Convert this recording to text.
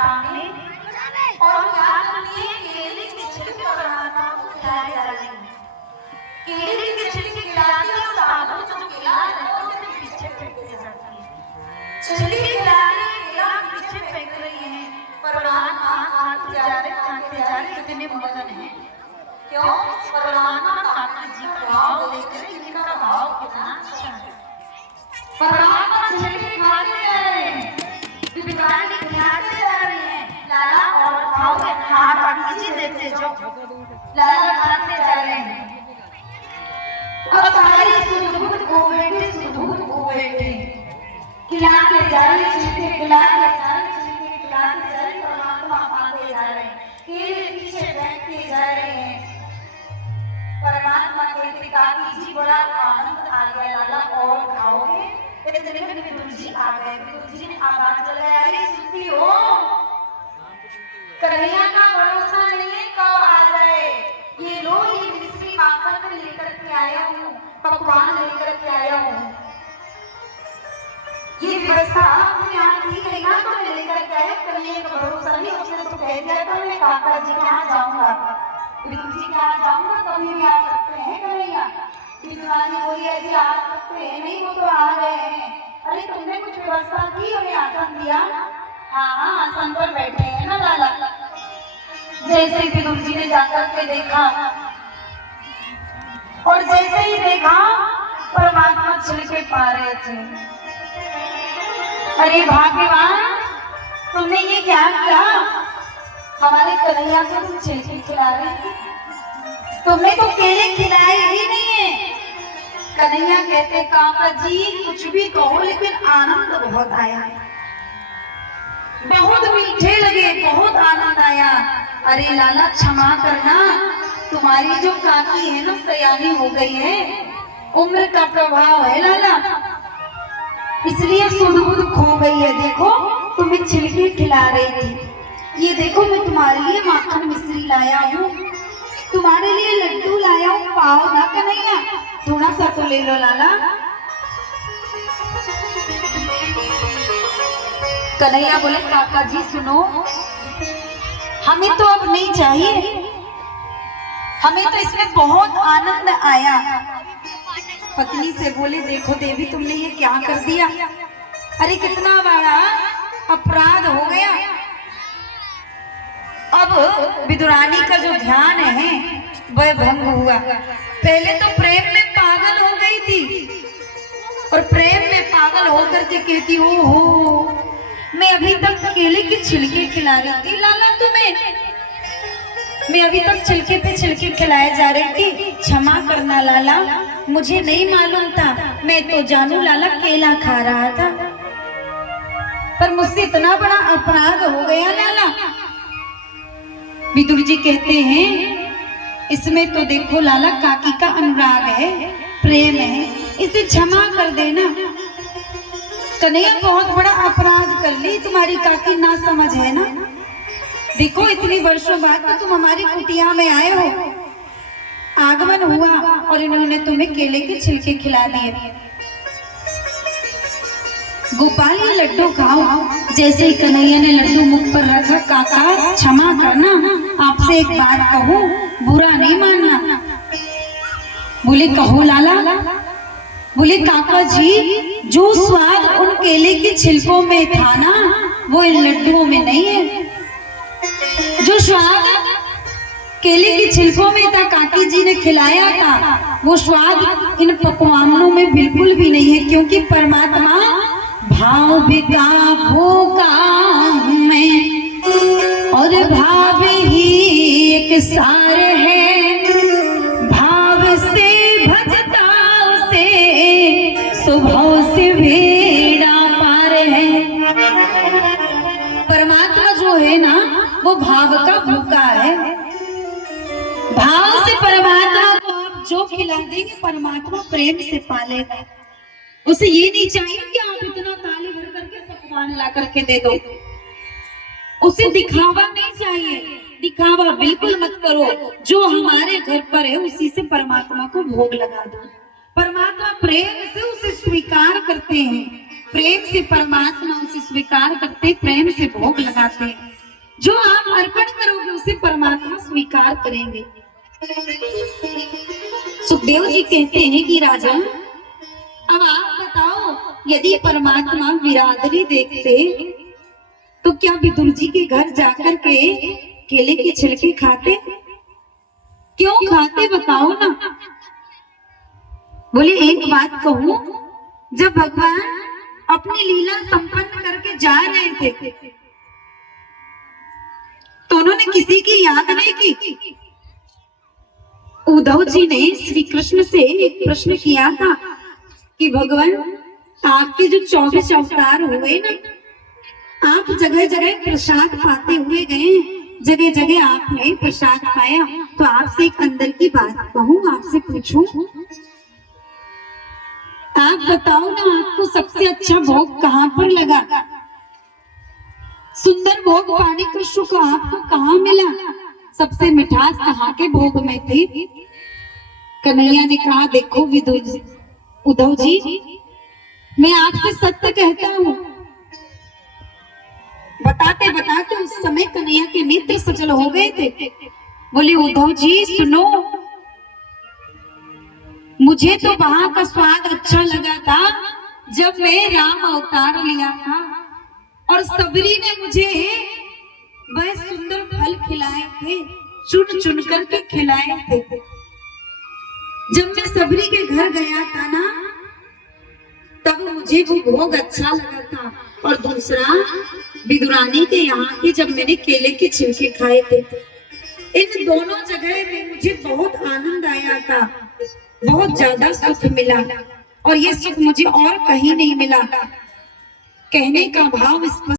सामने और यहाँ लिए केले के छिलके परमात्मा को खिलाए जा रहे हैं। केले के छिलके खिलाते हैं, साबुत जो केला है उसके पीछे फेंकते जाती है। छिलके खिला रहे हैं, केला पीछे फेंक रही है। परमात्मा खाते जा रहे कितने मगन हैं। क्यों? परमात्मा ठाकुर जी का भाव देखकर इनका भाव कितना अच्छा है। परमात्मा छिलके खाते जा रहे हैं, बिदाई खिलाते जा रहे हैं। लाला और खाओगे? हाँ ठाकुर जी देते जो। लाला खाते जा रहे हैं। अब सारी सुध-बुध को बैठे, सुध-बुध को बैठे खिलाते जा रहे, छिलके खिलाते जा रहे, छिलके खिलाते जा रहे, परमात्मा खाते जा रहे हैं, केले पीछे बैठते जा रहे हैं। परमात्मा कहते काकी जी बड़ा आनंद आ गया, लाला और खाओगे? इतने में विदुर जी आ गए। विदुर जी ने आवाज लगाया, अरे सुनती हो? कन्हैया का भरोसा नहीं है कब आ जाए। ये लो, ये मिश्री माखन में लेकर के आया हूँ, पकवान लेकर के आया हूँ। ये व्यवस्था अपने यहाँ ठीक है ना, तो मैं लेकर के आया। कन्हैया का भरोसा नहीं, उसने तो कह दिया था मैं काका जी के यहाँ जाऊंगा, विदुर जी के यहाँ जाऊंगा, कभी भी आ सकते हैं कन्हैया। विद्वान बोली अजी आ सकते हैं? नहीं, वो तो आ गए हैं। अरे तुमने कुछ व्यवस्था की, हमें आसन दिया? हाँ हाँ, आसन पर बैठे हैं ना लाला। जैसे विदुर जी ने जाकर के देखा और जैसे ही देखा परमात्मा छिलके पा रहे थे। अरे भाग्यवान, तुमने ये क्या किया? हमारे कन्हैया को तुम छिलके खिला रहे थे, तुमने तो केले खिलाए ही नहीं है। कन्हैया कहते काका जी कुछ भी कहो लेकिन आनंद बहुत आया, बहुत मीठे लगे, बहुत आनंद आया। अरे लाला क्षमा करना, तुम्हारी जो काकी है ना सयानी हो गई है, उम्र का प्रभाव है लाला, इसलिए सुध-बुध खो गई है। देखो तुम्हें छिलके खिला रही थी, ये देखो मैं तुम्हारे लिए माखन मिश्री लाया हूँ, तुम्हारे लिए लड्डू लाया हूँ, पाओ ना कन्हैया, थोड़ा सा तो ले लो लाला। कन्हैया बोले काका जी सुनो, हमें तो अब नहीं चाहिए, हमें तो इसमें बहुत आनंद आया। पत्नी से बोले देखो देवी तुमने ये क्या कर दिया, अरे कितना बड़ा अपराध हो गया। अब विदुरानी का जो ध्यान है वह भंग हुआ। पहले तो प्रेम में पागल हो गई थी और प्रेम में पागल होकर के कहती हो मैं अभी तक केले के छिलके खिला रही थी लाला तुम्हें, मैं अभी तक छिलके पे छिलके खिलाए जा रही थी, क्षमा करना लाला, मुझे नहीं मालूम था, मैं तो जानू लाला केला खा रहा था, पर मुझसे इतना बड़ा अपराध हो गया लाला। विदुर जी कहते हैं इसमें तो देखो लाला काकी का अनुराग है, प्रेम है, इसे क्षमा कर देना। कन्हैया बहुत बड़ा अपराध कर ली, तुम्हारी काकी ना समझ है ना, देखो इतनी वर्षों बाद तो तुम हमारी कुटिया में आए हो, आगमन हुआ और इन्होंने तुम्हें केले के छिलके खिला दिए। गोपाल ये लड्डू खाओ। जैसे ही कन्हैया ने लड्डू मुख पर रखा, काका क्षमा करना, आपसे एक बात कहूँ, बुरा नहीं मानना। बोले कहो लाला। बोले काका जी जो स्वाद उन केले के छिलकों में था ना वो इन लड्डुओं में नहीं है, जो स्वाद केले के छिलकों में था काकी जी ने खिलाया था वो स्वाद इन पकवानों में बिल्कुल भी नहीं है, क्योंकि परमात्मा भाव बिका भूखा में और भाव ही एक सार है, भाव से भजता उसे स्वभाव से भेड़ा पार है। परमात्मा जो है ना वो भाव का भूखा है, भाव से परमात्मा को आप जो खिला देंगे परमात्मा प्रेम से पालेगा। उसे ये नहीं चाहिए कि आप इतना ताली भर करके पकवान ला करके दे दो, उसे दिखावा नहीं चाहिए, दिखावा बिल्कुल मत करो, जो हमारे घर पर है उसी से परमात्मा को भोग लगा दो। परमात्मा प्रेम से उसे स्वीकार करते हैं, प्रेम से परमात्मा उसे स्वीकार करते, प्रेम से भोग लगाते हैं। जो आप अर्पण करोगे उसे परमात्मा स्वीकार करेंगे। सुखदेव जी कहते हैं कि राजा, अब आप बताओ, यदि परमात्मा बिरादरी देखते तो क्या विदुर जी के घर जाकर के केले के छिलके खाते? क्यों खाते बताओ ना। बोले एक बात कहूं, जब भगवान अपनी लीला संपन्न करके जा रहे थे तो उन्होंने किसी की याद नहीं की। उद्धव जी ने श्री कृष्ण से एक प्रश्न किया था कि भगवान, आपके जो 24 अवतार हुए ना, आप जगह जगह प्रसाद पाते हुए गए, जगह जगह आपने प्रसाद पाया, तो आपसे एक अंदर की बात कहूं, आपसे पूछूं, आप बताओ ना, आपको सबसे अच्छा भोग कहाँ पर लगा? सुंदर भोग पाने कृष्ण को आपको कहाँ मिला? सबसे मिठास कहाँ के भोग में थी? कन्हैया ने कहा, देखो विदुर उद्धव जी, मैं आपसे सत्य कहता हूँ। बताते बताते उस समय कन्हैया के नेत्र सजल हो गए थे। बोले उद्धव जी सुनो, मुझे तो वहां का स्वाद अच्छा लगा था जब मैं राम अवतार लिया था और सबरी ने मुझे वह सुंदर फल खिलाए थे, चुन चुन करके खिलाए थे। जब मैं सबरी के घर गया था ना, तब मुझे वो भोग अच्छा लगा था। और दूसरा, विदुरानी के यहाँ के जब मैंने केले के छिलके खाए थे, इन दोनों जगह में मुझे बहुत आनंद आया था, बहुत ज्यादा सुख मिला, और ये सुख मुझे और कहीं नहीं मिला। कहने का भाव स्पष्ट